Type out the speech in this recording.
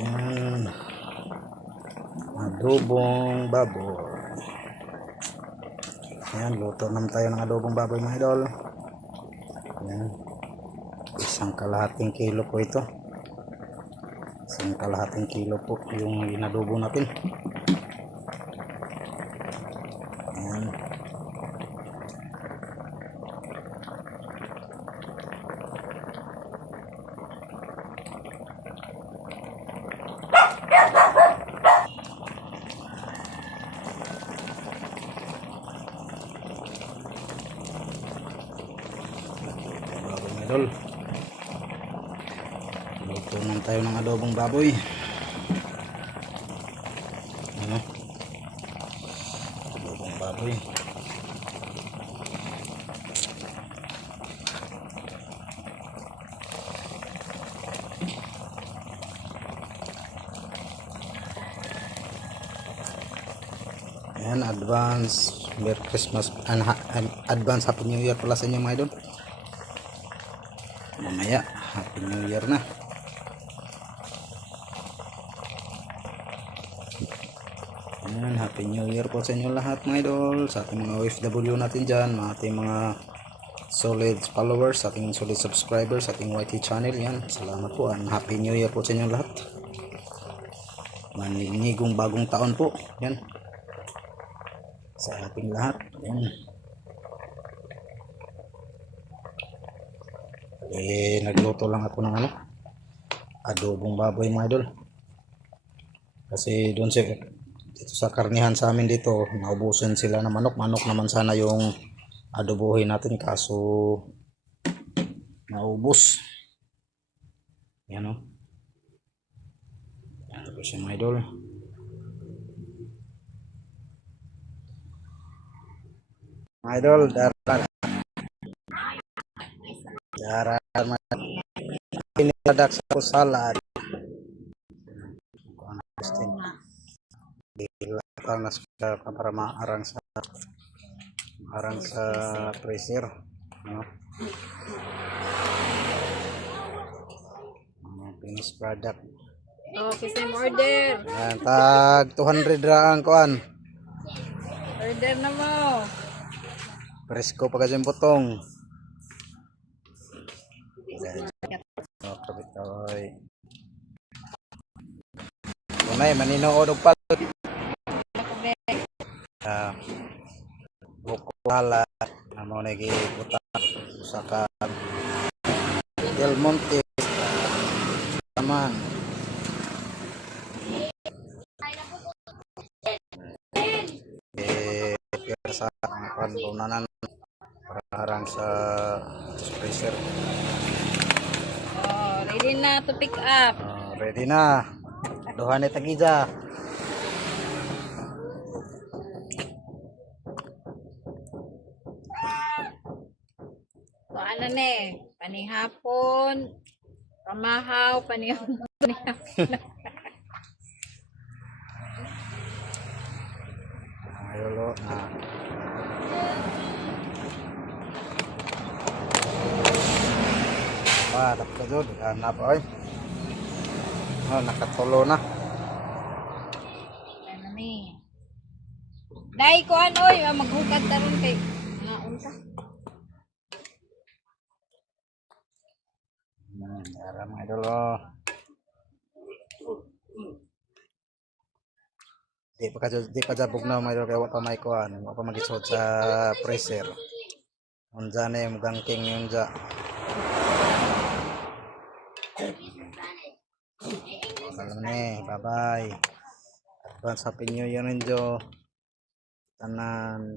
Yan. Adobong baboy. Yan, luto naman tayo ng adobong baboy mga idol. Yan. Isang kalahating kilo po ito. Isang kalahating kilo po yung inadobo natin. Yan. Idol, luto naman tayo ng adobong baboy. Ano? Adobong baboy. Ayan, advance Merry Christmas and advance Happy New Year pala sa inyo mga idol. Mamaya Happy New Year na. Ayan, Happy New Year po sa inyo lahat mga idol, sa ating mga OFW natin dyan, ating mga solid followers, sa ating solid subscribers, sa ating YT channel. Yan, salamat po, and Happy New Year po sa inyo lahat. Manigong bagong taon po yan sa ating lahat. Yan. Nagluto lang ako ng adobong baboy mga idol, kasi doon dito sa karnihan sa amin dito naubusan sila ng manok naman sana yung adobohin natin, kaso naubos. Yan o, yan po siya mga idol. Mga idol, darat piniladak sa salad. Bilang para maarang sa freezer, no? Finished product. Okay, same order. Yan, tag 200 ra ang kuan. Order na mo. Presko pa kasi yung butong. Kunay maninood og palot. Bukala amo na gibuta sa ka Del Monte naman. Sa panbunanan para harang sa freezer. Oh, ready na to pick up. Ready na. Duhan ni tagija. So, ano ne? Panihapon, pamahaw, panihapon. Ayolo na. Dapat ka dyan. Hanap ay. Nakatulo na. Ano ni? Dahil ko ano, maghugad na rin kay naon ka. Yara mga idol. Di pa jabog na mga idol, kaya wala pa may kuhan. Wala pa mag-isod sa freezer. Unja na yung gangking yun dyan. Alam ni, bye-bye. Advance Happy New Year ninyo. Tanan.